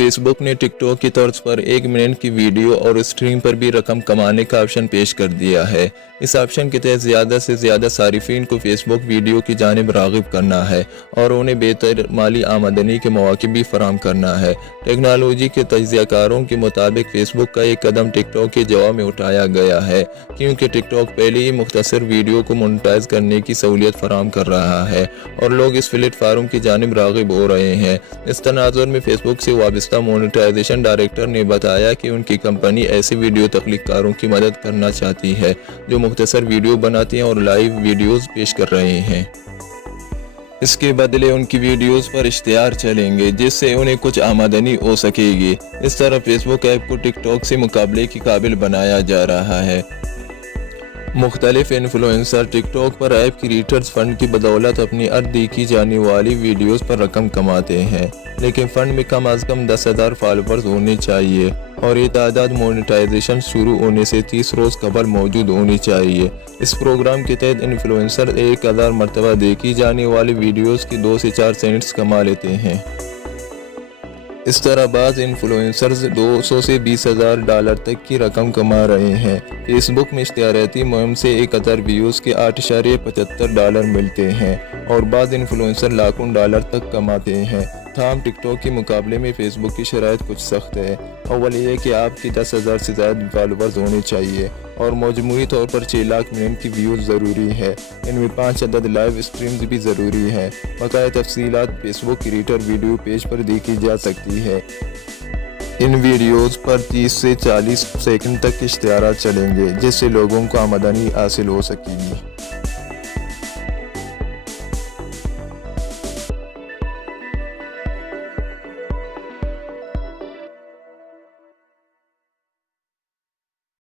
Facebook ने TikTok की तर्ज पर 1 मिनट की वीडियो और स्ट्रीम पर भी रकम कमाने का ऑप्शन पेश कर दिया है। इस ऑप्शन के तहत ज़्यादा से ज़्यादा सारिफिन को फेसबुक वीडियो की जानिब राग़िब करना है और उन्हें बेहतर माली आमदनी के मौके भी फराहम करना है। टेक्नोलॉजी के तज्ज़ियाकारों के मुताबिक फेसबुक का एक कदम टिकटॉक के जवाब में उठाया गया है, क्योंकि टिकटॉक पहले ही मुख्तसर वीडियो को मोनेटाइज करने की सहूलियत फराहम कर रहा है और लोग इस प्लेटफार्म की जानिब राग़िब हो रहे हैं। इस तनाज़ुर में फेसबुक से वाबस्ता मोनेटाइजेशन डायरेक्टर ने बताया कि उनकी कंपनी ऐसे वीडियो तख्लीक़कारों की मदद करना चाहती है जो मुख्तसर वीडियो बनाते हैं और लाइव वीडियोस पेश कर रहे हैं। इसके बदले उनकी वीडियोस पर इश्तिहार चलेंगे जिससे उन्हें कुछ आमदनी हो सकेगी। इस तरह फेसबुक ऐप को टिकटॉक से मुकाबले के काबिल बनाया जा रहा है। मुख्तलिफ इन्फ्लुएंसर टिकटॉक पर ऐप क्रिएटर्स फंड की बदौलत अपनी अर्थ देखी जाने वाली वीडियोस पर रकम कमाते हैं, लेकिन फंड में कम अज़ कम 10,000 फॉलोअर्स होने चाहिए और ये तादाद मोनेटाइजेशन शुरू होने से 30 रोज़ कबल मौजूद होनी चाहिए। इस प्रोग्राम के तहत इन्फ्लुएंसर 1000 मरतबा देखी जाने वाली वीडियोस की 2 से 4 सेंट्स कमा लेते हैं। इस तरह बाज़ इन्फ्लुएंसर्स 200 से 20,000 डॉलर तक की रकम कमा रहे हैं। फेसबुक में इश्तिहाराती मुहिम से 1000 व्यूज़ के $8.75 मिलते हैं और बाज़ इन्फ्लुएंसर लाखों डॉलर तक कमाते हैं। ताहम टिकटॉक के मुकाबले में फेसबुक की शराइत कुछ सख्त है। अव्वल ये कि आपकी 10,000 से ज़्यादा फॉलोअर्स होने चाहिए और मजमूई तौर पर 6 लाख मिलियन की व्यूज़ ज़रूरी है। इनमें 5 अदद लाइव स्ट्रीम्स भी ज़रूरी है। बकाया तफसीलात फेसबुक क्रिएटर वीडियो पेज पर देखी जा सकती है। इन वीडियोज़ पर 30 से 40 सेकंड तक इश्तिहारात चलेंगे जिससे लोगों को आमदनी हासिल हो सकेगी।